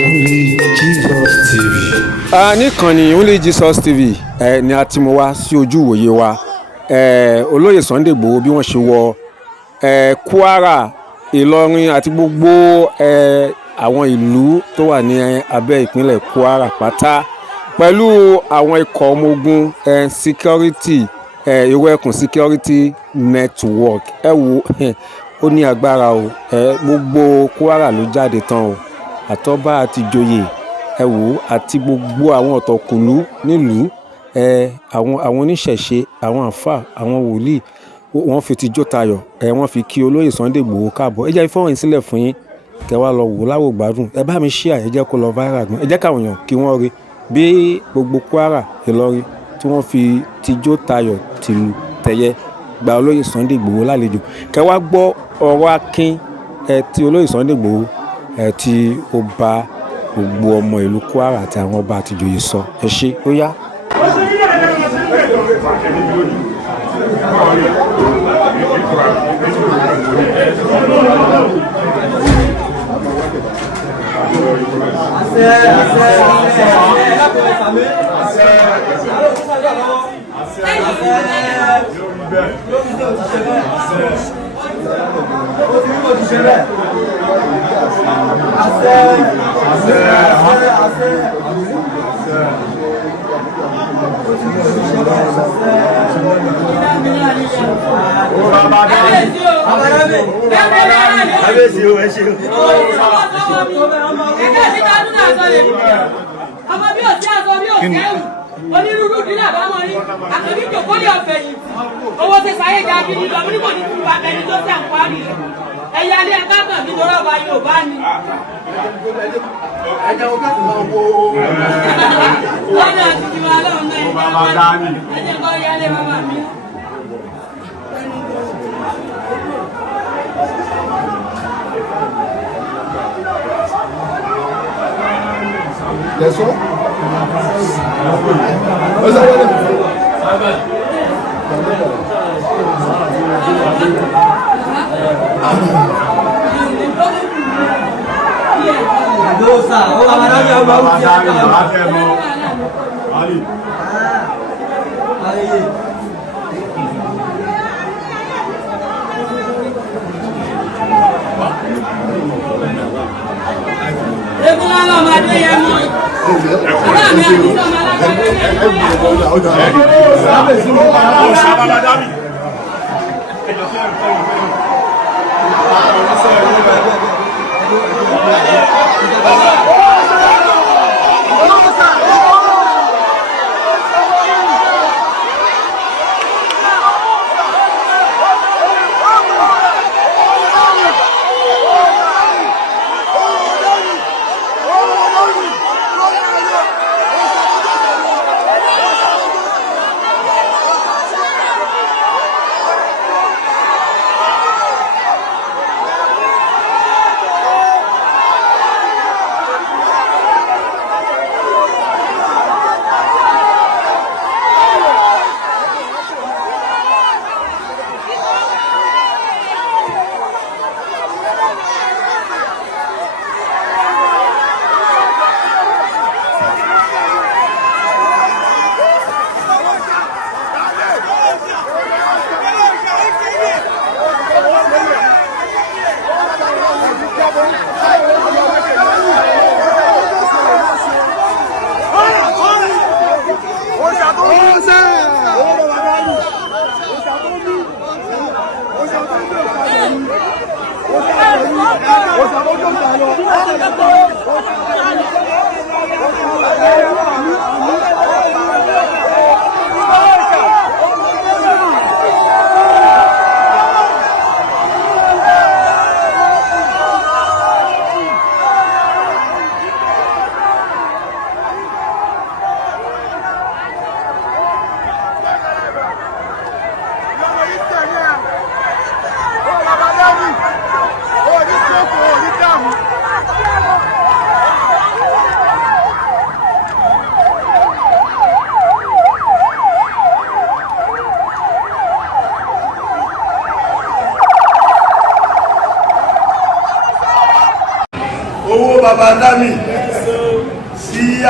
Only Jesus TV. Níkànnì Only Jesus TV ni a ti mú wá sí ojú ìwòye wa olóyè Sunday Igboho bí wọ́n ṣe wọ Kwara, Ìlọrin àti gbogbo àwọn ìlú tó wà ní abẹ́ ìpínlẹ̀ Kwara pátá pẹ̀lú àwọn ikọ̀ ọmọ ogun security Ìwọ̀ Ẹkùn security network. Wo ó ní agbára o, gbogbo Kwara ló jáde tán o, àtọ́bá àti joyè wo àti gbogbo àwọn ọ̀tọ̀kùlú nílùú àwọn oníṣẹ̀ṣe, àwọn àfà, àwọn wòlíì wọ́n fi tijó tayọ̀ wọ́n fi kí olóyè Sunday Igboho káàbọ̀. Ẹ jẹ́ ìfọ̀rọ̀ sílẹ̀ fún yín kẹ́ wá lọ wò láwò gbádùn. Ẹ bá mi share, ẹ jẹ́ kó lọ viral gan. Ẹ jẹ́ káwọn èèyàn kí wọ́n rí bí gbogbo Kwara, Ìlọrin tí wọ́n fi tijó tayọ̀ tìlù tẹ̀yẹ gba olóyè Sunday Igboho lálejò. Kẹ́ wá gbọ́ ọ̀rọ̀ akin tí olóyè Sunday Igboho tí ó bá gbogbo ọmọ ìlú Kwara àti àwọn ọba àti ìjòyè sọ. Ẹ ṣé, ó yá. Onírúurú ìdílé àbámọ́ rí àkàbí ìjòkó lè ọ̀fẹ́ yìí owó ti sáyé ga gidi lọ mú nígbò ní fún wa ẹni tó ṣe àǹkwárí ẹ̀yà ilé ẹ̀ká kan nítorí ọba Yorùbá ni. Ẹ̀jẹ̀ wo kẹ́sì máa wo wọ́n náà ti ti wá lọ́wọ́ náà ẹ̀jẹ̀ kọ́ rí alẹ́ bàbá mi. Lẹ́sọ́. Ọ̀sán wọlé. Dosa, oh amaranya bau siapa? Ali. Ali. Egunlala ọmọdé yẹn mọ. Bàbá mi àti sọmọ alágbàdo. Owó bàbá Dami.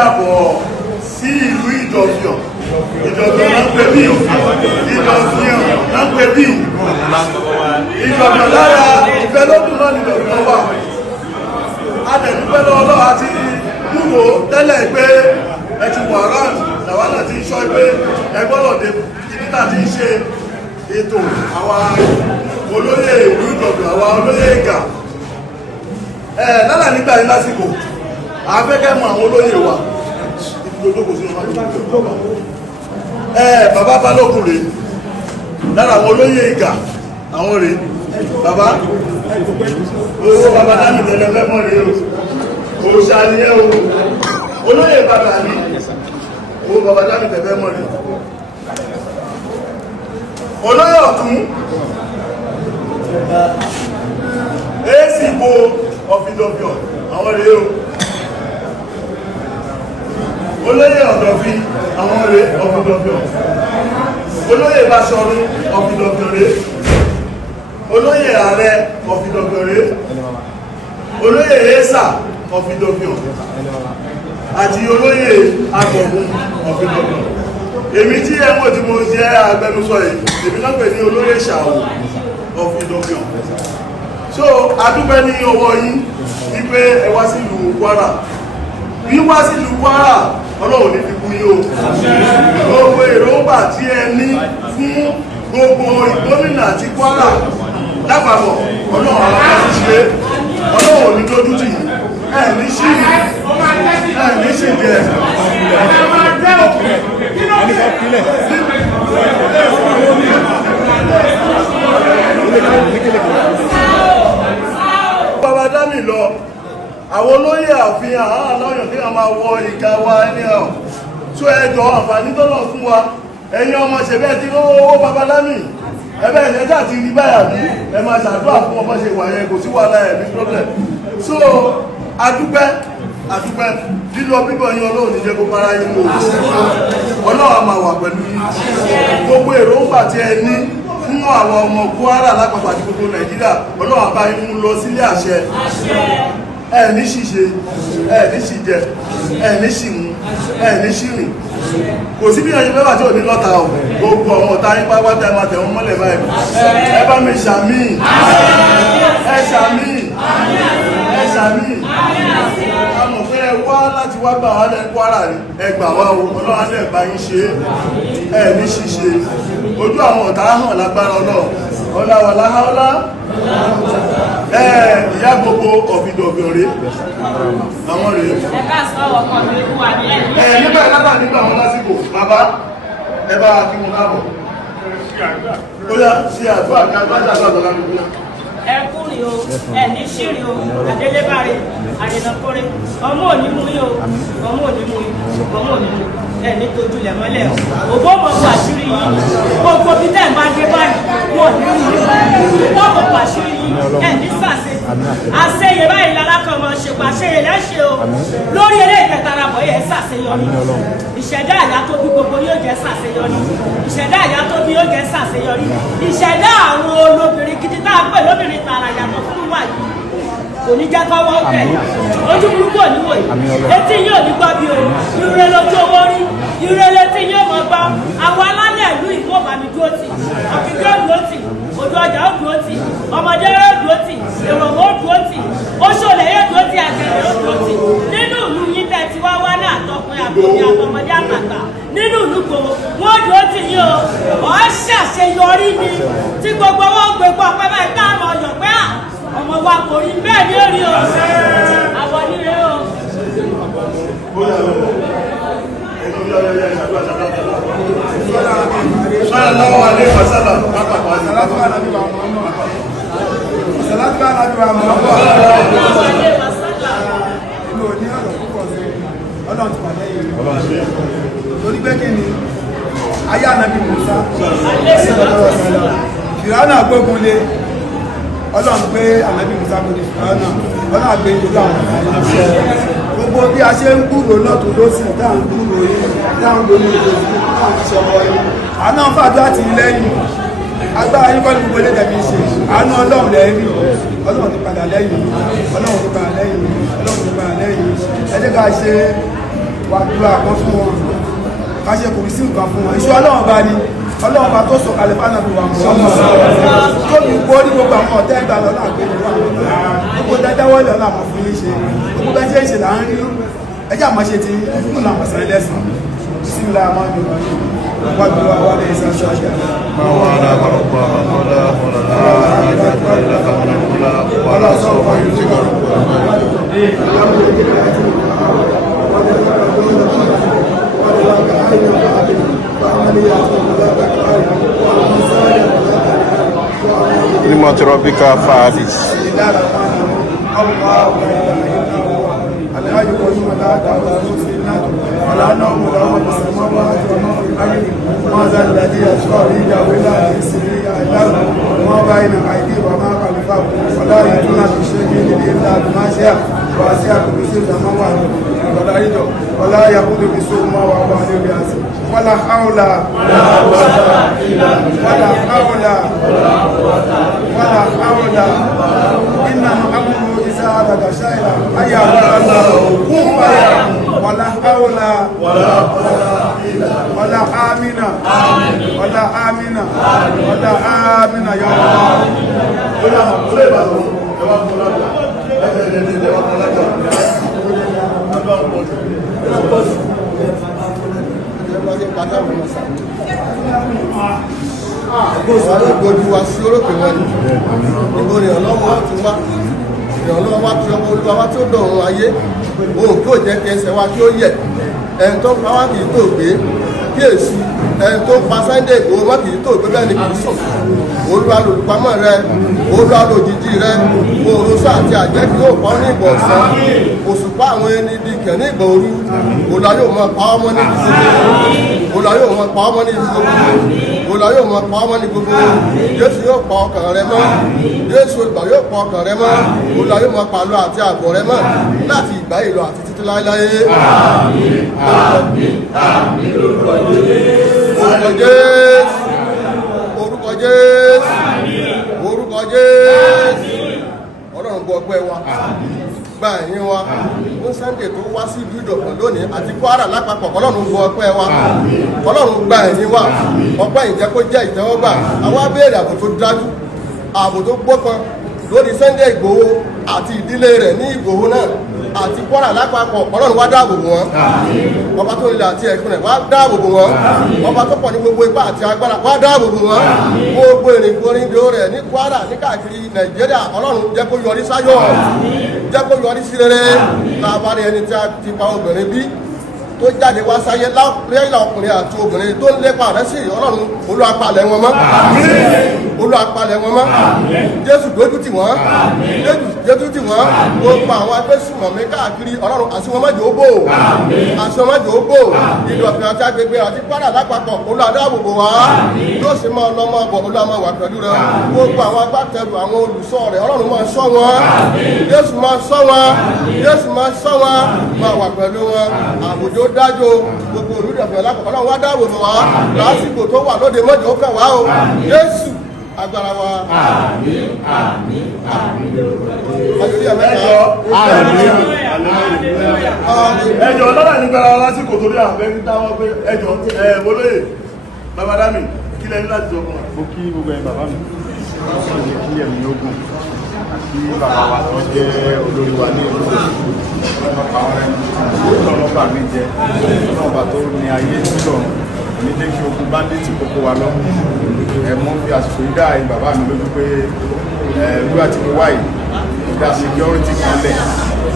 àbọ̀ sí ìlú Ìdọ̀fíàn. Ìdọ̀fíàn náà ń pè bí Ìdọ̀fíàn náà ń pè bí Ìdọ̀fíàn lára ìfẹ́ lódún náà ní Ìdọ̀fíàn wà. Adẹ̀dúpẹ́ lọ́wọ́ àti múwò tẹ́lẹ̀ pé ẹ ti wà rán làwọn náà ti ń sọ pé ẹ gbọ́dọ̀ dé ibi tá ti ń ṣe ètò àwọn olóyè ìlú Ìdọ̀fíàn àwọn olóyè ìgà. Lálà nígbà yìí lásìkò afẹ́kẹ́ mọ àwọn olóyè wa ìdúgbòdókò sí ọmọ ìdúgbòdókò bàbá Balógun rèé lára àwọn olóyè ìgà àwọn rèé bàbá owó bàbá dámì tẹ́lẹ̀ fẹ́mọ́ rèé o òṣàlẹ̀ o olóyè bàbá ní owó bàbá dámì tẹ́lẹ̀ fẹ́mọ́ rèé olóyè ọ̀tún èsìgbò ọ̀fìdọ̀fìọ̀ àwọn rèé o olóyè ọ̀dọ̀fí àwọn rèé ọ̀fìdọ̀fìọ̀ olóyè Báṣọ̀run ọ̀fìdọ̀fìọ̀ rèé olóyè ààrẹ ọ̀fìdọ̀fìọ̀ rèé olóyè èésà ọ̀fìdọ̀fìọ̀ àti olóyè Àgọ̀gún ọ̀fìdọ̀fìọ̀ èmi tí ẹ̀wọ̀n tí mo jẹ́ agbẹnusọ yìí èmi náà pè ní olóyè Ṣàwò ọ̀fìdọ̀fìọ̀ so adúpẹ́ ní ọwọ́ yín wípé ẹ wá sí ìlú Kwara bí wá sí ìlú Kwara Ọlọ́run ní fi kú yín o gbogbo èròǹgbà tí ẹ ní fún gbogbo gómìnà àti Kwara lápapọ̀ Ọlọ́run àwọn ọmọ ṣe Ọlọ́run ní lójú tì yín ẹ ní sí ẹ ní sí jẹ bàbá dámì lọ àwọn olóyè àfihàn àwọn aláwọ̀yàn tí a máa wọ ìka wa ẹni ọ̀ tó ẹjọ́ àǹfààní tọ́lọ̀ fún wa ẹ̀yin ọmọ ṣẹ̀bẹ́ tí ó owó bàbá dámì ẹbẹ́ ìṣẹ́jà ti rí báyà bí ẹ máa ṣàdúrà fún ọmọ ṣe wà yẹn kò sí wà láyẹ̀ ní problem so adúpẹ́ lílọ bíbọ̀ yín Ọlọ́run ní jẹ́ kó bára yín mú Ọlọ́run máa wà pẹ̀lú yín gbogbo èròǹgbà tí ẹ ní fún àwọn ọmọ Kwara lápapọ̀ àti gbogbo Nàìjíríà Ọlọ́run bá yín mú lọ sílé àṣẹ ẹ ní ṣìṣe ẹ ní ṣìjẹ ẹ ní ṣìmú ẹ ní ṣìrìn kò sí bí ẹ̀yin mẹ́fà tí ò ní lọ́ta ọ̀ gbogbo àwọn ọ̀tá yín pápátá ẹ máa tẹ̀ wọ́n mọ́lẹ̀ báyìí ẹ bá mi ṣàmì ẹ ṣàmì ẹ ṣàmì àmọ̀ pé ẹ wá láti wá gbà wá lẹ́ Kwara ẹ gbà wá o Ọlọ́run á lẹ̀ bá yín ṣe ẹ ní ṣìṣe ojú àwọn ọ̀tá hàn lágbára ọlọ́wọ̀lá ìyá gbogbo ọ̀fìdọ̀fìọ̀ rèé àwọn rèé nígbà ìlábà nígbà wọn lásìkò bàbá ẹ bá kí wọn káàbọ̀ ó yá sí àdúrà kí agbájá àgbàgbà lábẹ́ ìgbìyà ẹkùnrin o ẹni ṣírin o àdélébàrè àdènàkọrẹ ọmọ òní mú yín o ọmọ òní mú yín ọmọ òní mú ẹni tójú lẹ̀ mọ́lẹ̀ o òbó mọ̀ fún àṣírí yín gbogbo bí tẹ̀ ń bá dé báyìí wọ́n ní rí yín wọ́n mọ̀ fún àṣírí yín ẹni sàṣe àṣeyẹ báyìí lálákan mọ̀ ṣe pa àṣeyẹ lẹ́ṣẹ̀ o lórí eré ìkẹtara bọ̀ yẹ ṣàṣeyọrí ìṣẹ̀dá àyà tó bí gbogbo yóò jẹ́ ṣàṣeyọrí ìṣẹ̀dá àyà tó bí yóò jẹ́ ṣàṣeyọrí ìṣẹ̀dá àwọn olóbìnrin gidi tá a pè lóbìnrin tààrà yàtọ̀ fún wa yìí kò ní jẹ́ kọ́wọ́ bẹ̀ ojú burúkú ò ní wò yìí etí yóò ní gbọ́ bí o ire lójú owó rí ire létí yóò mọ̀ gbọ́ àwọn alálẹ̀ ìlú ìlú ọ̀bàmí dúró tì ọ̀kíkí ó dúró tì ojú ọjà ó dúró tì ọmọdé ó dúró tì èròwó ó dúró tì oṣòlè yóò dúró tì àgẹ̀rẹ̀ ó dúró tì nínú ìlú yín tẹ̀ tí wá wá ní àtọkùnrin àtọkùnrin àtọmọdé àtàgbà nínú ìlú gbòòrò wọ́n dúró tì yín o ọ̀ ṣàṣeyọrí ni tí gbogbo wọn gbẹ̀gbọ́ pẹ́ báyìí táwọn ọ̀yọ̀ pé ọmọ wa kò rí bẹ́ẹ̀ ní orí o àwọn nílé o. Torí pé kí ni ayé ànábì Mùsá Fìràwọ̀n gbógun lé Ọlọ́run pé ànábì Mùsá kò ní Fìràwọ̀n Ọlọ́run àgbé ìjọba àwọn gbogbo bí a ṣe ń gbúrò lọ́tò lọ́sì dáhùn gbúrò yìí dáhùn lórí ìjọba dáhùn ṣe ọwọ́ yìí àná fàájọ́ àti lẹ́yìn agbára yín kọ́ ní gbogbo ilé tẹ̀mí ṣe àánú Ọlọ́run lẹ́yìn Ọlọ́run ti padà lẹ́yìn Ọlọ́run ti padà lẹ́yìn Ọlọ́run ti padà lẹ́yìn ẹ jẹ́ ká ṣe wá dúrà kan fún wọn ká ṣe kò sí nǹkan fún wọn iṣẹ́ ọlọ́run bá ní ọlọ́run bá tó sọ kalẹ̀ fánà bí wà mọ́ tó ní gbọ́ ní gbogbo àwọn ọ̀tẹ́ ìgbà lọ́nà àgbẹ̀rẹ̀ wà gbogbo dájáwọ́ lọ́nà àwọn fún yín ṣe gbogbo bẹ́ẹ̀ ṣe ń ṣe là ń rí ẹjẹ́ àmọ́ ṣe ti fún àwọn ọ̀sán ẹlẹ́sìn sí ilá àmọ́ ní wọ́n gbé wa wọlé ìsáṣọ́ àṣà لما ربك فحدث الحي القيوم لا تأخذه سنة ولا نوم له في السماوات وما في الأرض ما ذا الذي يشفع عنده إلا بإذنه يعلم ما بين أيديهم وما خلفهم ولا يأتون بشيء إلا بما شاء وسع كرسيه السماوات والأرض ولا يؤوده حفظهما وهو العلي العظيم ولا حول ولا حول إنما أمره إذا أراد شيئا أن يقول له كن فيكون ولا حول ولا آمين ولا آمين ولا آمين يا Gbogbo wa sí orókè wọn ni níbo ni ọlọ́wọ́ ti wá ìrànlọ́wọ́ wá tí ọmọ olúwa wá tí ó dọ̀run ayé òun kí ó jẹ́ kí ẹsẹ̀ wa kí ó yẹ̀ ẹni tó pa wá kì í tó gbé kí èsì ẹni tó pa Sunday Igboho mọ́ kì í tó gbé bẹ́ẹ̀ ni kì í sùn olúwa lòlùpamọ́ rẹ olúwa lòjijì rẹ oòrùn sọ àti àjẹ́ kí yóò pọ́ ní ìgbà ọ̀sán òṣùpá àwọn ẹni di kẹ̀ ní ìgbà òru olúwa yóò mọ pa ọmọ ní ìdíje olúwa yóò mọ pa ọmọ ní ìdíje olúwa yóò mọ pa ọmọ ní gbogbo Jésù yóò pa ọkàn rẹ mọ́ Jésù olùgbà yóò pa ọkàn rẹ mọ́ olúwa yóò mọ pàlọ́ àti àbọ̀ rẹ mọ́ láti ìgbà yìí lọ àti títí láéláé. Orúkọ Jésù orúkọ Jésù ọlọ́run gbọ́ ọgbẹ́ wa gba ẹ̀yìn wa ní Sunday tó wá sí ìlú Ìdọ̀fọ̀n lónìí àti Kwara lápapọ̀ ọlọ́run gbọ́ ọgbẹ́ wa ọlọ́run gba ẹ̀yìn wa ọgbẹ́ ìjẹ́ kó jẹ́ ìtẹ́wọ́gbà àwa béèrè ààbò tó dájú ààbò tó gbópọn lórí Sunday Igboho àti ìdílé rẹ̀ ní Igboho náà àti Kwara lápapọ̀ ọlọ́run wá dáàbò wọn ọba tó nílẹ̀ àti ẹ̀kún rẹ̀ wá dáàbò wọn ọba tó pọ̀ ní gbogbo ipá àti agbára wá dáàbò wọn gbogbo ìrìnkúrìndò rẹ̀ ní Kwara ní káàkiri Nàìjíríà ọlọ́run jẹ́ kó yọrí sáyọ̀ jẹ́ kó yọrí sí rere lábárí ẹni tí a ti pa obìnrin bí tó jáde wá sáyé lẹ́yìn ọkùnrin àti obìnrin tó ń lépa rẹ̀ sí ọlọ́run olúwapalẹ̀ wọn mọ́ olúwapalẹ̀ wọn mọ́ Jésù dójú tì wọ́n Jésù tì wọ́n gbogbo àwọn agbésùnmọ̀mí káàkiri ọlọ́run àṣìwọ́mọ́jọ́ ó bò àṣìwọ́mọ́jọ́ ó bò Ìdọ̀fìn àti agbègbè àti Kwara lápapọ̀ olùdáàbòbò wa yóò sì máa lọ máa bọ̀ olúwa wà pẹ̀lú rẹ̀ gbogbo àwọn agbátẹrù àwọn olùṣọ́ rẹ̀ ọlọ́run máa ṣọ́ wọn Jésù máa ṣọ́ wọn Jésù máa ṣọ́ wọn máa wà pẹ̀lú wọn àbùjọ dájú gbogbo olùdókòwò lápapọ̀ ọlọ́run wá dáàbò bò wá lásìkò tó wà lóde mọ́jọ́ ó kàn wá o Jésù agbára wa. Àmín àmín àmín. Ẹjọ́ lọ́dà nígbà lásìkò torí àfẹ́ ń dáwọ́ pé ẹjọ́ olóyè bàbá dámì kí lẹ́ni láti sọ fún wa. Mo kí gbogbo ẹ̀ bàbá mi ṣe lè kí ẹ̀mí ogun àti bàbá wa tó jẹ́ olórí wa ní ìlú ọlọ́pàá mi jẹ ọlọ́pàá tó ní ayé nílọ̀rùn ní jẹ́ kí ogun báńdíìtì kókó wa lọ mọ́ fi àsìkò ìdá bàbá mi lójú pé ìlú àti mo wáyé ìdá security kan lẹ̀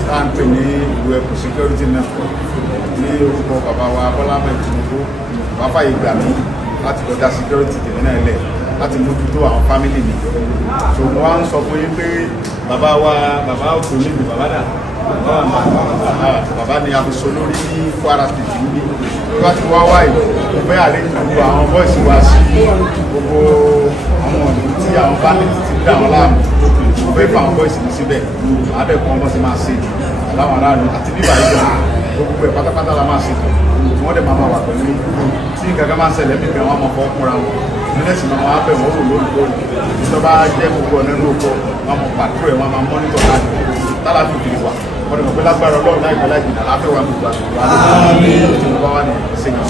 tá ń pè ní ìlú ẹkùn security náà ní orúkọ bàbá wa Bọ́lá Ahmed Tinubu bàbá yìí gbà mí láti lọ dá security tèmi náà lẹ̀ láti mójútó àwọn fámìlì mi so mo wá ń sọ fún yín pé bàbá òkú níbi bàbá dà bàbá ni a fi so lórí ní Kwara State níbi tó ti wá wáyé mo fẹ́ àlejò gbogbo àwọn bọ́ọ̀sì wa sí gbogbo àwọn ọ̀nà tí àwọn báńdíìtì ti dá wọn láàmú mo fẹ́ fún àwọn bọ́ọ̀sì mi síbẹ̀ àbẹ̀kọ́ wọn bọ́ sí máa ṣe láwọn aráàlú àti bíbá ìjọ gbogbo ẹ̀ pátápátá la máa ṣètò wọ́n dẹ̀ máa wà pẹ̀lú tí nǹkan máa ń ṣẹlẹ̀ níbi àwọn ọmọ fọ́ kúnra wọn mínísì máa wá bẹ̀ wọ́n wò lóòrùn tó bá jẹ́ gbogbo ọ̀nà lóòkọ́ wọn mọ̀ pàtrọ̀ ẹ̀ wọn máa mọ́nítọ̀ láti tálàfíì kiri wa wọ́n ní mo pé lágbára ọlọ́run láìpẹ́ láì jìnnà láfẹ́ wa gbogbo àgbègbè tí mo bá wà ní sẹ́yìn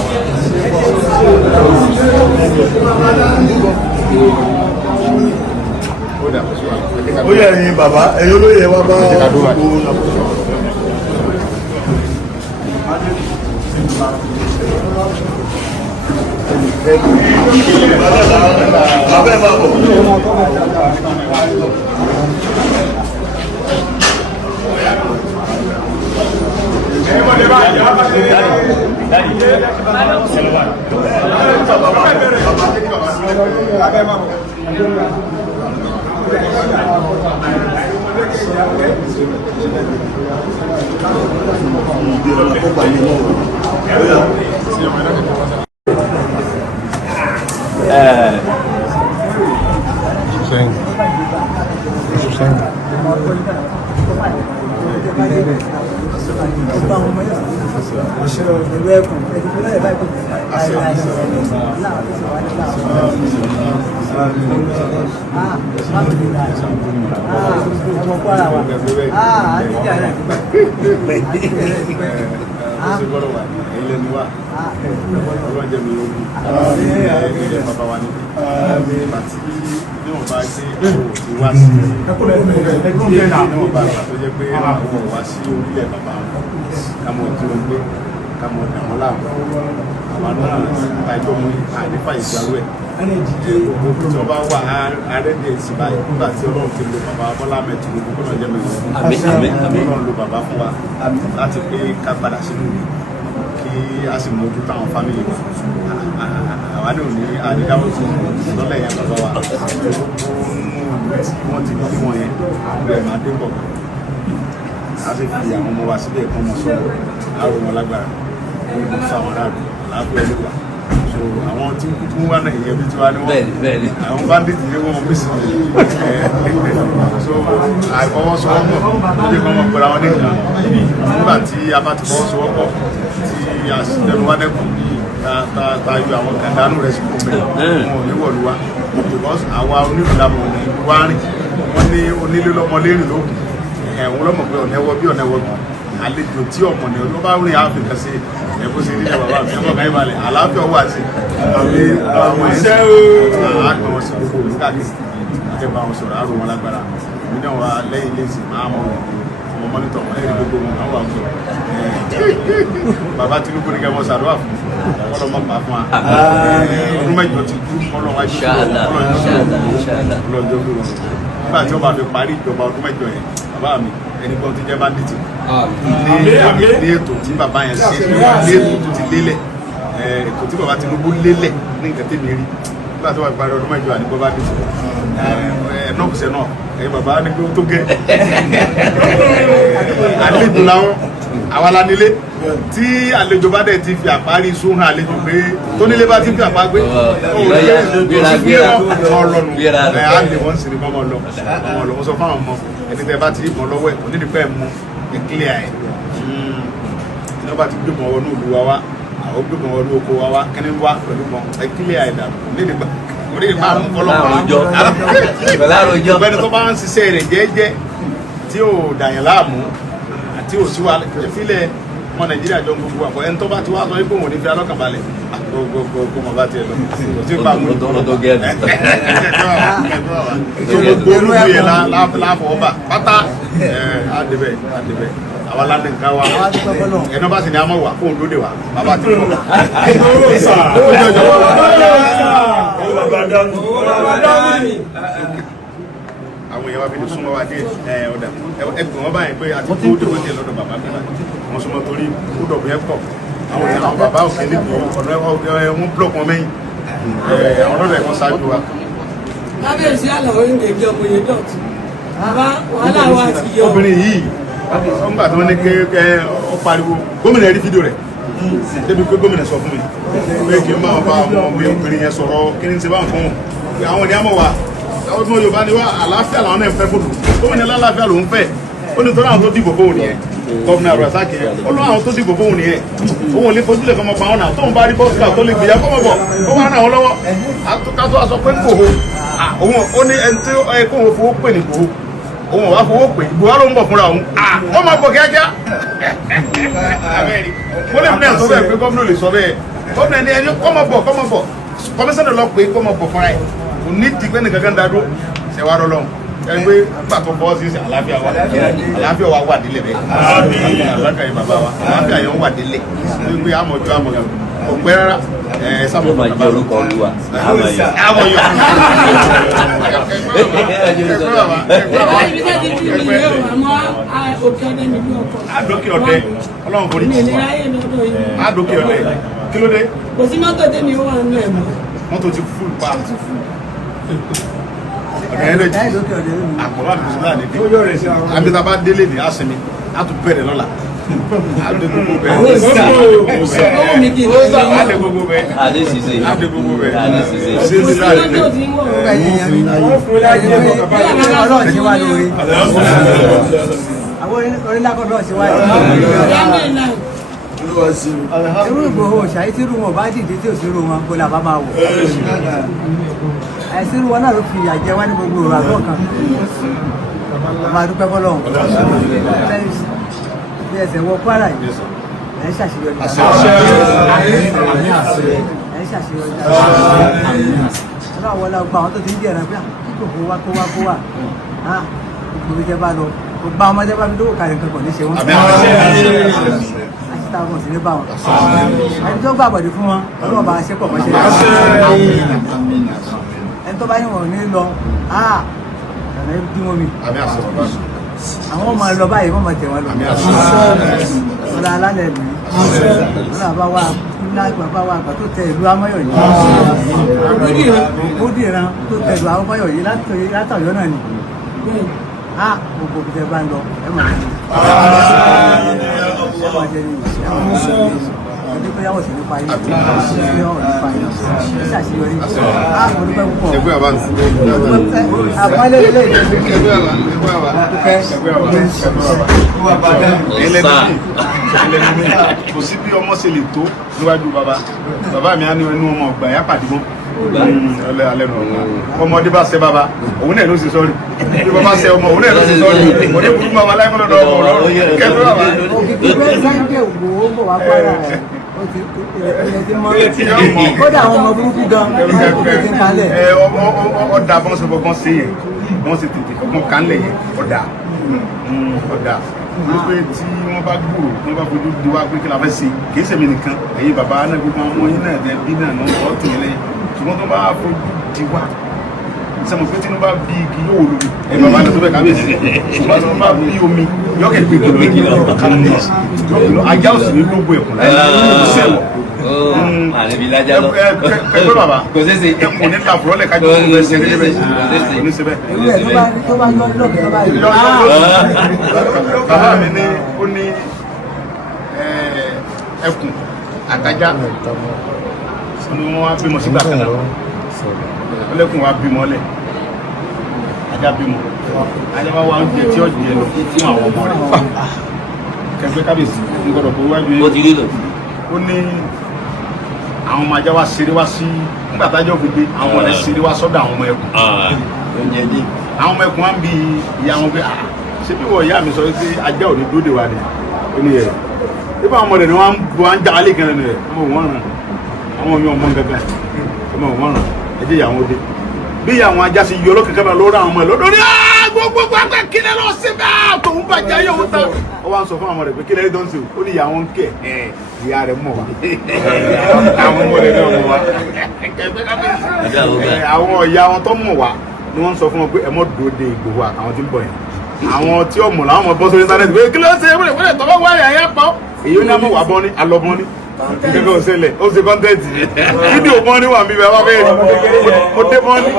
ó yẹ ẹ̀yin bàbá ẹ̀yin olóyè wa bá abẹ́ máa bọ̀. tí ọba wà àrẹ́dẹ̀ sí báyìí nígbà tí ọlọ́run ti lo bàbá Bọ́lá Ahmed Tinubu kó náà jẹ́ mẹ́rin ọlọ́run lo bàbá fún wa láti pé ká padà sínú kí a sì mójú táwọn fámìlì wa àwa ní òní àdídáwọ̀ sí lọ́lẹ̀ yẹn bàbá wa wọ́n ti bí wọn yẹn bẹ́ẹ̀ máa dé bọ̀ a sì fi àwọn ọmọ wa síbẹ̀ kọ́ mọ̀ sọ́ọ̀ láàrú wọn lágbára wọ́n sọ àwọn aráàlú láàbù ẹlẹ́wà so àwọn tí wọ́n wà náà ìyẹn bí tí wọ́n á ní wọ́n àwọn bandit ní wọ́n bí sí so àìfọwọ́sowọ́pọ̀ ló dé kọ́mọ pẹ̀lú àwọn nìkan nígbà tí a bá ti fọwọ́sowọ́pọ̀ tí a sì tẹnu wá dẹ́kun ta yọ àwọn kàdánù rẹ̀ sí kò mẹ́rin wọn ò ní wọ̀lú wa because àwa onílùlámọ̀ ní wá rìn wọ́n ní onílé lọ́mọ lérìn lókun ẹ̀wọ̀n lọ́mọ pé ọ̀nẹ́wọ́ bí ọ̀nẹ́wọ́ àlejò tí ọmọ ní ọdún bá rìn áfíríkà sí ẹ̀kọ́ sí ní bàbá mi ọmọ kan ìbàlẹ̀ àlàáfíà wà sí àbí àwọn ẹ̀ṣẹ́ àgbà wọn sí gbogbo olùkàkì àti bá wọn sọ̀rọ̀ àrùn wọn lágbára mi náà wà lẹ́yìn lẹ́sì máa mọ̀ ọmọ mọ́nítọ̀ wọn ẹ̀rí gbogbo wọn náà wà fún bàbá Tinubu ní kẹwọn sàdúrà fún ọlọmọ pa fún wa ọdún mẹ́jọ ti kú ọlọ́wájú ọlọ́jọ́ bí wọn nígbà tí wọ́n bá fi parí ìjọba ọdún mẹ́jọ yẹn bàbá mi ẹni kan ti jẹ́ banditi ní ètò tí bàbá yẹn ṣe ní ètò tó ti lélẹ̀ ètò tí bàbá Tinubu lélẹ̀ ní nǹkan tẹ́mi rí nígbà tó wà parí ọdún mẹ́jọ àníkọ́ bá dìbò ẹ̀nọ́kùsẹ̀ náà ẹ̀yin bàbá ní pé ó tó gẹ́ àlejò làwọn àwa la nílé tí àlejò bá dẹ̀ ti fi àparí sóhun àlejò pé tó nílé bá ti fi àpá gbé ọlọ́nu àlè wọ́n sì ní kọ́ mọ́ lọ wọ́n sọ fáwọn ọmọ ẹni tẹ́ bá ti mọ̀ lọ́wọ́ ẹ̀ onídìpẹ́ mú ìkílẹ̀ ẹ̀ iná bá ti gbébọn wọnú ìlú wa wá àwọn gbébọn wọnú oko wa wá kẹ́ni wá pẹ̀lú mọ́ ìkílẹ̀ ẹ̀ dànù onídìpẹ́ àrùn ọlọ́pàá ọgbẹ́ni tó bá ń ṣiṣẹ́ rẹ̀ jẹ́jẹ́ tí ò dàyàn láàmú àti ò sí wa fílẹ̀ ọmọ Nàìjíríà jọ gbogbo àpọ̀ ẹni tó bá ti wá sọ wípé òun ò ní fi alọ́kànbalẹ̀ gbogbo ọmọ bá tiẹ̀ lọ kò sí pa mú gbogbo yẹn láfọwọ́bà pátá àdìbẹ̀ àwọn aládé nǹkan wa ẹni bá sì ní amọ̀ wà fóun lóde wa bàbá ti lọ. àwọn èèyàn wa fi lè súnmọ́ wa dé ọ̀dà ẹgbẹ̀rún wọn báyìí pé àti kó dòwò díẹ̀ lọ́dọ̀ bàbá mi wọn súnmọ́ torí kó dọ̀bù yẹn pọ̀ àwọn èèyàn àwọn bàbá òkè níbi ọ̀nà wọn blọọkì wọn mẹ́yìn àwọn ọ̀dọ̀ ẹ̀kọ́ ṣáájú wa. lábẹ́sí àlọ́ oúnjẹ ọmọ yẹn dọ̀tí bàbá wàhálà wa ti yọ. obìnrin yìí nígbà tí wọ́n ní kẹ́ ọ pariwo gómìnà rí fídíò rẹ̀ débi pé gómìnà sọ fún mi pé kí n máa bá ọmọ mi obìnrin yẹn sọ̀rọ̀ kí ni ṣe bá ń fún un àwọn ènìyàn mọ̀ wá àwọn tí wọ́n Yorùbá ni wá àlàáfíà làwọn náà fẹ́ fòdù gómìnà lálàáfíà lòún fẹ́ ó ní tọ́lá àwọn tó dìbò fóun nìyẹn gọ́vùnà Abdulrasaq yẹn ó lọ́ àwọn tó dìbò fóun nìyẹn òun ò lè fojú lè fọmọ pa wọn náà tóun bá rí bọ́ọ̀sì tó lè gbìyà kọ́mọ̀ bọ̀ kó wá ràn wọ́n lọ́wọ́ kátó aṣọ pé kòhó òun ó ní ẹni tí ẹ kóhun fowó pè ní kòhó òun wá fowó pé Buhari ló ń bọ̀ fúnra òun wọ́n máa bọ̀ kíákíá mo lè fún ẹ̀ sọ bẹ́ẹ̀ pé gómìnà lè sọ bẹ́ẹ̀ gómìnà ni ẹni kọ́ máa bọ̀ kọmísánná lọ pé kọ́ máa bọ̀ fúnra ẹ̀ kò ní ti pé nìkan kan dádó ṣẹ̀wá rọlọ́run ẹni pé nígbà tó fọwọ́ sí àlàáfíà wa wà délé bẹ́ẹ̀ àlàáfíà yìí bàbá wa àlàáfíà yìí wà délé pé àmọ̀jọ́ ọ̀pẹ́ rárá sábà máa jẹ orúkọ Olúwa àdókè ọdẹ Ọlọ́run forí àdókè ọdẹ kí ló dé. kò sí mọ́tò tẹ́mi ó wà nínú ẹ̀ mọ́. mọ́tò ti fún pa ọ̀dẹ̀ ẹ̀rọ jí àpọ̀lọ́ àdùsùn náà ní dé àbíta bá délé ní àsinmi á tún bẹ̀rẹ̀ lọ́la adé gbogbo bẹ́ẹ̀ adé gbogbo bẹ́ẹ̀ adé ṣiṣẹ́ adé gbogbo bẹ́ẹ̀ ṣe ti náà lè ọlọ́run ṣe wá lórí àwọn orílẹ̀-èdè ṣe wá lórí irú Ìgbòho ṣàyí tí irú wọn bá dìde tí ò sí irú wọn kó làbá máa wò àìsí irú wọn náà ló fi ìyà jẹ wá ní gbogbo òrò àgọ́ kan ọmọ adúpẹ́ fọlọ́run bí ẹsẹ̀ wọ Kwara yìí ẹ̀ ń ṣàṣeyọrí ẹ̀ ń ṣàṣeyọrí ọlọ́run wọlé ọgbà àwọn tó ti ń jẹ̀ràn pé kó wá ìgbòho jẹ́ bá lọ gbogbo ọmọdé bá fi lówó kalẹ̀ nǹkan kò ní ṣe wọ́n táwọn sì ní bá wọn ẹni tó gbà bọ̀dé fún wọn ọlọ́wọ́ bá ṣe pọ̀ mọ́ṣẹ́ ẹni tó bá yín wọ̀n ní lọ ọ̀nà bí wọ́n mi àwọn ọmọ lọ báyìí wọ́n mọ̀ tẹ̀ wọ́n lọ ọ̀nà alálẹ̀ mi ọ̀nà àbáwá bàbá wa àgbà tó tẹ ìlú Amáyọ̀ yìí ó dìran tó tẹ ìlú Amáyọ̀ yìí látọ̀yọ́ náà ni gbogbo bí ẹ bá ń lọ ẹ máa jẹ ní ọdún tó yàwó sí nípa yìí nípa yìí ṣàṣeyọrí olùpẹ̀ púpọ̀ àpọ́nlé ilé kò sí bí ọmọ ṣe lè tó níwájú bàbá mi á ní ẹnu ọmọ ọgbà yá pàdé mọ́ alẹ́ nù ọmọdé bá ṣe bàbá òun náà ló ṣe sọ́ọ̀rì bí bàbá ṣe ọmọ òun náà ló ṣe sọ́ọ̀rì òun burúkú bàbá láìpẹ́ lọ́dọ̀ ọmọ ọ̀rọ̀ kẹ́kẹ́ bàbá. kódà àwọn ọmọ burúkú gan ti ń kalẹ̀. ọ̀dà bọ́n ṣe fọgbọ́n sí yẹn wọ́n ṣe tètè fọgbọ́n kálẹ̀ yẹn ọ̀dà wípé tí wọ́n bá gbòòrò wọ́n bá fojú di wá pé kí la fẹ́ ṣe kì í ṣèmi nìkan ẹ̀yin bàbá náà gbogbo àwọn ọmọ yín náà ẹ̀ bí náà náà wọ́n tún yẹn lẹ́yìn ṣùgbọ́n tó bá fojú di wá sẹ́mu pé tinubu bá bí igi yóò wò lómi ẹ̀ bàbá náà tó bẹ̀ kábíyèsí ṣùgbọ́n tó bá bí omi yọ̀kẹ̀ gbé kìlọ̀ ajá òsì ní gbogbo ẹ̀kún láyé sẹ́wọ̀ àlebi lájà lọ pẹ̀lú bàbá kò ṣeéṣe ẹ̀kún ní làbúrọ̀lẹ̀ kájú tó bẹ̀ ṣe níbẹ̀ kò ní ṣe bẹ́ẹ̀. tó bá lọ́ọ̀kì tó bá yọ. bàbá mi ní ó ní ẹkùn àtajá ni wọ́n wá bímọ sígbà kan náà ọlẹ́kùn wa bímọ lẹ̀ ajá bímọ ajá bá wá oúnjẹ tí ó jẹ lọ fún àwọn ọmọ rẹ̀ kẹgbẹ́ kábíyèsí ń gbọ́dọ̀ kó wájú yẹn ó ní àwọn ọmọ ajá wa ṣeré wá sí nígbà tájọ́ fi gbé àwọn ọmọ rẹ̀ ṣeré wá sọ́dọ̀ àwọn ọmọ ẹkùn àwọn ọmọ ẹkùn wa ń bi ìyá wọn pé ṣé bí wọ́n ìyá mi sọ pé ajá ò ní dúró de wa ni ó ní ẹ̀ nígbà àwọn ọmọdé ni wọ́n ń já alẹ́ kan rẹ̀ ọmọ òun ràn àwọn mi ọmọ gẹ́gẹ́ ọmọ òun ràn ẹjẹ́ ìyàwó dé bí àwọn ajá sí yọ lókèké bá lórí àwọn ọmọ ẹ̀ lọ́dọ̀ ní gbogbo àgbà kílẹ̀ lọ sí bẹ́ẹ̀ tòun bàjẹ́ ayé òun tán ó wá ń sọ fún àwọn ọmọ rẹ̀ pé kílẹ̀ tó ń sè ó ní ìyàwó ń kẹ̀ ìyá rẹ̀ mọ̀ wá àwọn ọmọdé náà mọ̀ wá àwọn ìyá wọn tó mọ̀ wá ni wọ́n sọ fún wọn pé ẹ mọ̀ dòde Ìgbòho àtàwọn tí ń bọ̀ yẹn àwọn tí ọmọ làwọn ọmọ bọ́ sórí íńtánẹ́ẹ̀tì pé kí ló ṣe wẹ́rẹ̀ tọ́wọ́ wáyà yẹn pọ̀ èyí ó ní àmọ́ wà bọ́ ní alọ́bọ́n ní gẹ́gẹ́ òṣèlè ó ṣe kọ́ńtẹ́ǹtì fídíò bọ́n ní wà mí bẹ́ẹ̀ wá bẹ́ẹ̀ mo dé bọ́n ní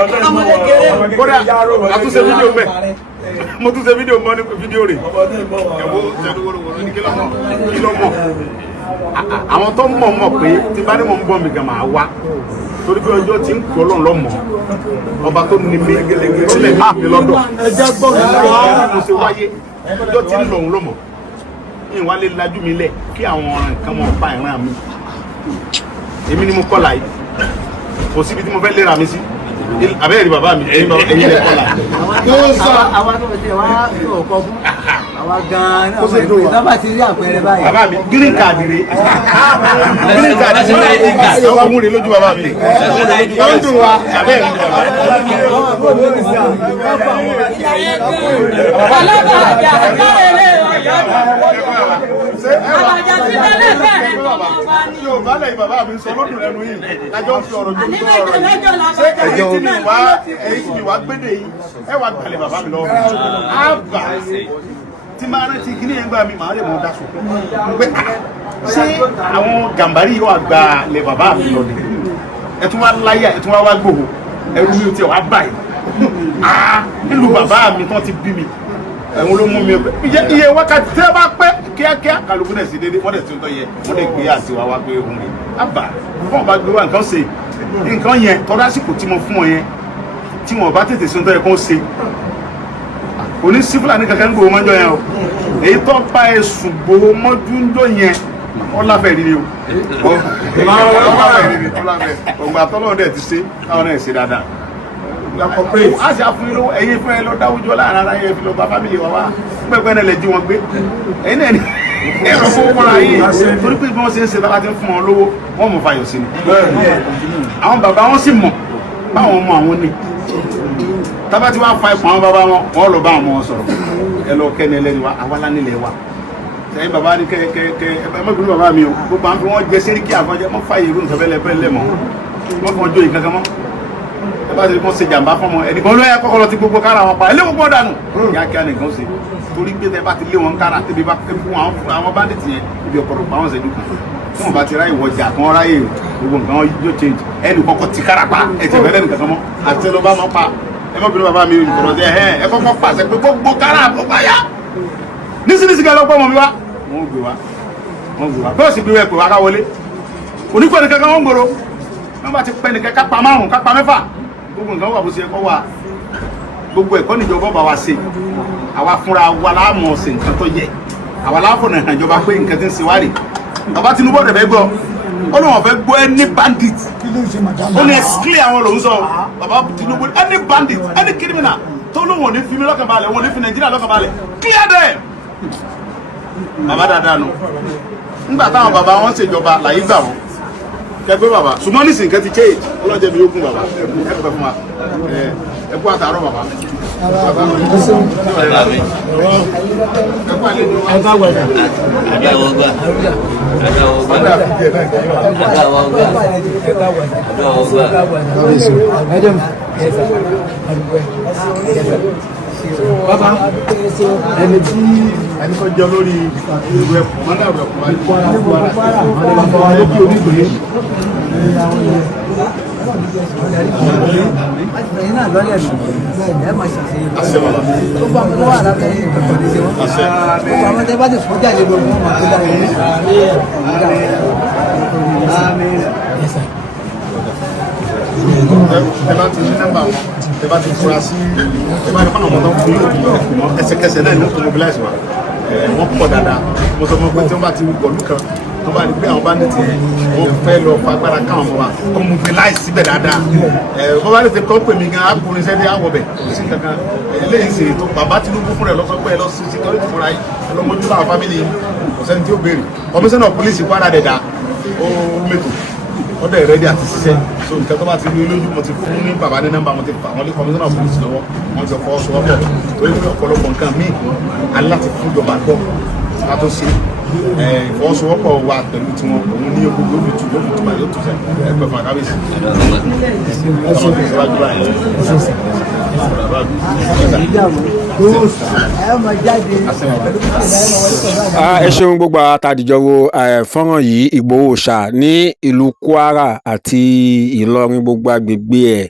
kódà àtúnṣe fídíò bẹ́ẹ̀ mo tún ṣe fídíò bọ́n ní fídíò rẹ̀ ẹ̀wọ́ kí ló mọ̀ àwọn tó mọ̀ pé tí bá ní mo ń bọ́ mi gan máa wá torí pé ọjọ́ tí ń kọ́ lọ́n lọ́mọ ọba tó ní mi tó lè ká mi lọ́dọ̀ mo ṣe wáyé ọjọ́ tí ń lọ́hùn lọ́mọ ìwà lè lajú mi lẹ̀ kí àwọn nǹkan mọ̀ pa ìran mi èmi ni mo kọ́ láyé kò síbi tí mo fẹ́ léra mi sí abẹ́rẹ́ ni bàbá mi ẹ̀yin lè kọ́lá. àwa tó ṣe wá ọkọ fún àwa gan-an náà wọ́n ìpè tó bá ti rí àpẹẹrẹ báyìí. bàbá mi green card rè green card rè ọmọ múre lójú bàbá mi yóò dùn wa abẹ́rẹ́ ni bàbá yóò bá lẹ́yìn bàbá mi sọ lódùn ẹnu yìí lájọ́ fi ọ̀rọ̀ jù sọ ọ̀rọ̀ yìí ṣé èyí tí mi wá gbédè yìí ẹ wá gbalẹ̀ bàbá mi lọ́wọ́ àbá tí máa rántí kí ní ẹgbẹ́ mi máa lè mọ dáṣọ pé ṣé àwọn gàmbàrí yóò àgbà lẹ bàbá mi lọ ni ẹ tún wá láyà ẹ tún wá gbòho ẹrú mi ò tiẹ̀ wá báyìí nílùú bàbá mi tán ti bí mi ẹ̀wọ̀n ló mú mi iye wákàtí tí wọ́n bá pẹ́ kíákíá kálukú náà sí déédéé wọ́n dẹ̀ tún tọ́ yẹ wọ́n dẹ̀ gbé àti wá wá pé òun rè ábà fún ọba gbé wá nǹkan ṣe nǹkan yẹn tọ́lá àsìkò tí mo fún ọ yẹn tí wọ́n bá tètè sí ń tọ́ yẹ kó ṣe òní sí Fúlàní kankan gbòó mọ́jọ́ yẹn o èyí tó bá ẹ̀sùn gbòó mọ́jú ń jọ yẹn ọláfẹ́ rí ni o ọláfẹ́ rí ni ọláfẹ́ ọgbà tọ́lọ́ dẹ̀ ti ṣe káwọn náà ṣe dáadáa a ṣe àfún ilé ẹyin fún ẹ lọ dáwùjọ láàrin ara yẹn fi lọ bá fámìlì wa wá pẹpẹ náà lè jí wọn gbé ẹyin náà ni ẹ̀rọ fún wọn ayé torí pé bí wọn ṣe ń ṣe bá ti ń fún wọn lówó wọn mọ fàyọ sí ni àwọn bàbá wọn sì mọ báwọn ọmọ àwọn ni tábà tí wọn fa ipò àwọn bàbá wọn wọn lọ bá àwọn ọmọ wọn sọ̀rọ̀ ẹ lọ kẹne ẹlẹni wa awala nílẹ̀ wa sẹ́yìn bàbá ni kẹ ẹ mọbìnrin bàbá mi o gbogbo àwọn fi wọn jẹ sẹríkì àfọjẹ mọ fàyè irú nǹkan bẹ́ẹ̀ mọ wọn fọn jó yìí kankan mọ bá ti kọ́ ṣe jàmbá fọ́mọ ẹnìkan ló yẹ kọ́kọ́ lọ ti gbogbo kára wọn pa ilé gbogbo dànù kíákíá nìkan ṣe torí pé tẹ bá ti lé wọn kára tẹbi bá fún àwọn bandits yẹn ibi ọ̀pọ̀lọpọ̀ àwọn ṣẹ́jú kan tí wọ́n bá ti ráyè wọjà kan ráyè gbogbo nǹkan yóò change ẹnì kọ́kọ́ ti kára pa ẹ̀jẹ̀ bẹ́ẹ̀ nìkan kan mọ́ àti ẹlọ́ba máa pa ẹ mọ́ bínú bàbá mi ìkọ̀rọ̀ jẹ́ ẹ kọ́kọ́ pàṣẹ pé gbogbo kára àbọ̀pá yá nísìnyí kẹ́ lọ́pọ̀ mọ́ mi wá wọ́n gbé wa bẹ́ẹ̀ sì gbé wẹ́ pé wá ká wọlé onígbọ̀n nìkan kan wọ́n gbòòrò wọ́n bá ti pẹ́ nìkan kápá márùn-ún kápá mẹ́fà gbogbo nǹkan wà bó ṣe kọ́ wà gbogbo ẹ̀kọ́ níjọba bá wa ṣe àwa fúnra wa láàmú ṣe nǹkan tó yẹ àwa láàfọ̀nà ìjọba pé nǹkan ti ń ṣe wá rè bàbá Tinubu ọ̀dẹ̀ fẹ́ gbọ́ ó lóun fẹ́ gbọ́ ẹni bandit ó ní exclure àwọn lòún sọ bàbá Tinubu ẹni bandit ẹni criminal tó lóun ò ní fi mí lọ́kàn balẹ̀ wọn ò ní fi Nàìjíríà lọ́kàn balẹ̀ clear them bàbá dáadáa nù nígbà táwọn bàbá wọn ṣèjọba làyè gbà wọn kẹgbẹ́ bàbá ṣùgbọ́n nísìnyí kẹ́ ti change ọlọ́jẹ́ mi yóò kún bàbá ẹ pẹ́ fún wa ẹ kú àtàárọ̀ bàbá. Bàbá ẹni tí ẹni kan jẹ lórí ìlú ẹkùn mọ́nà ìlú ẹkùn wáyé bàbá wa lókè onígbè ẹ̀yin náà lọ́lẹ̀ nù ẹ̀ máa ṣàṣeyẹ tó bá wọn wà látàrí ìgbàgbọ́ ní ṣe wọn tó bá wọn tẹ bá ti fún jáde lórí wọn máa tó dáwọn ní ẹ bá ti ní nọ́mbà wọn ẹ bá ti fura sí ẹ bá ti fọ́nà ọmọdé fún ẹkùn mọ́ ẹsẹ̀kẹsẹ̀ náà ní ọkùnrin mobilize wa wọ́n pọ̀ dáadáa mo sọ fún ọ pé tí wọ́n bá ti gọ̀lú kan tó bá rí pé àwọn bandits yẹn wọ́n fẹ́ lọ fagbára káwọn ọmọ wa kọ́ mobilize síbẹ̀ dáadáa wọ́n bá lè ṣe kọ́ pè mí gan akùnrin sẹ́dí àwọ̀ bẹ̀ kò sí kankan eléyìí ṣe tó bàbá Tinubu fúnra ẹ̀ lọ́sọ pé ẹ lọ sí security fúnra yìí ẹ lọ mójú láwọn family yìí kò sẹ́ni tí ó béèrè commissioner of police Kwara dẹ̀ dá ó mẹ́tò ó dẹ̀ rẹ́dí àti ṣiṣẹ́ so nǹkan tó bá ti ní lójú mo ti fún ní bàbá ní nọ́mbà mo ti fà wọ́n lé commissioner of police lọ́wọ́ wọ́n ti fọwọ́ sọ́wọ́ torí pé ọ̀pọ̀lọpọ̀ nǹkan míì aláti fún ìjọba gbọ́ ká tó ṣe ìfọwọ́sowọ́pọ̀ wa pẹ̀lú tiwọn òun ní ogun yóò fi tù báyìí yóò tù sẹ́ ẹgbẹ́ fún akábíyèsí. ẹ ṣeun gbogbo àtàdìjọ wo fọ́nrán yìí Ìgbòho Òòṣà ní ìlú Kwara àti Ìlọrin gbogbo agbègbè ẹ̀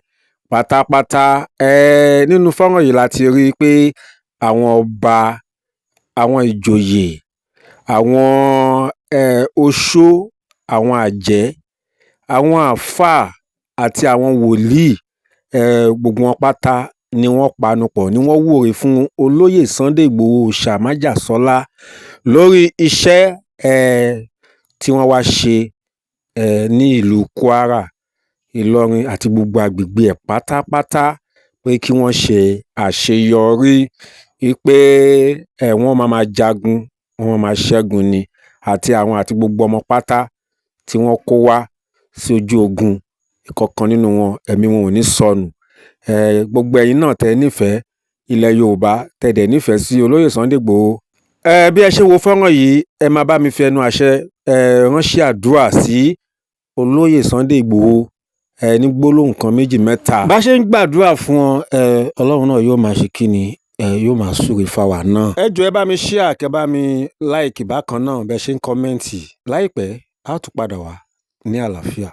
pátápátá nínú fọ́nrán yìí láti rí i pé àwọn ọba àwọn ìjòyè àwọn oṣó àwọn àjẹ́ àwọn àáfàá àti àwọn wòlíì gbogbo wọn pátá ni wọ́n panupọ̀ ni wọ́n wúre fún olóyè Sunday Ìgbòho Òòṣà Májàsọ́lá lórí iṣẹ́ tí wọ́n wá ṣe ní ìlú Kwara Ìlọrin àti gbogbo agbègbè ẹ̀ pátápátá pé kí wọ́n ṣe àṣeyọrí wípé wọ́n máa jagun, wọ́n máa ṣẹ́gun ni, àti àwọn àti gbogbo ọmọ pátá tí wọ́n kó wá sí ojú ogun, ìkọ̀kan nínú wọn ẹ̀mí wọn ò ní sọnù. Gbogbo ẹ̀yin náà tẹ́ nífẹ̀ẹ́ ilẹ̀ Yorùbá, tẹ́ dẹ̀ nífẹ̀ẹ́ sí olóyè Sunday Igboho. Bí ẹ ṣe wo fọ́nrán yìí, ẹ máa bá mi fi ẹnu àṣẹ ránṣẹ́ àdúrà sí olóyè Sunday Igboho ní gbólóhùn kan méjì mẹ́ta. Bá ṣe ń gbàdúrà fún ọ, Ọlọ́run náà yóò máa ṣe kíni, yóò máa súre fáwa náà. Ẹ jọ̀ọ́ ẹ bá mi share, kẹ́ bá mi like bákan náà bẹ́ẹ̀ ṣe ń kọ́mẹ́ǹtì. Láìpẹ́ a ó tún padà wá ní àlàáfíà.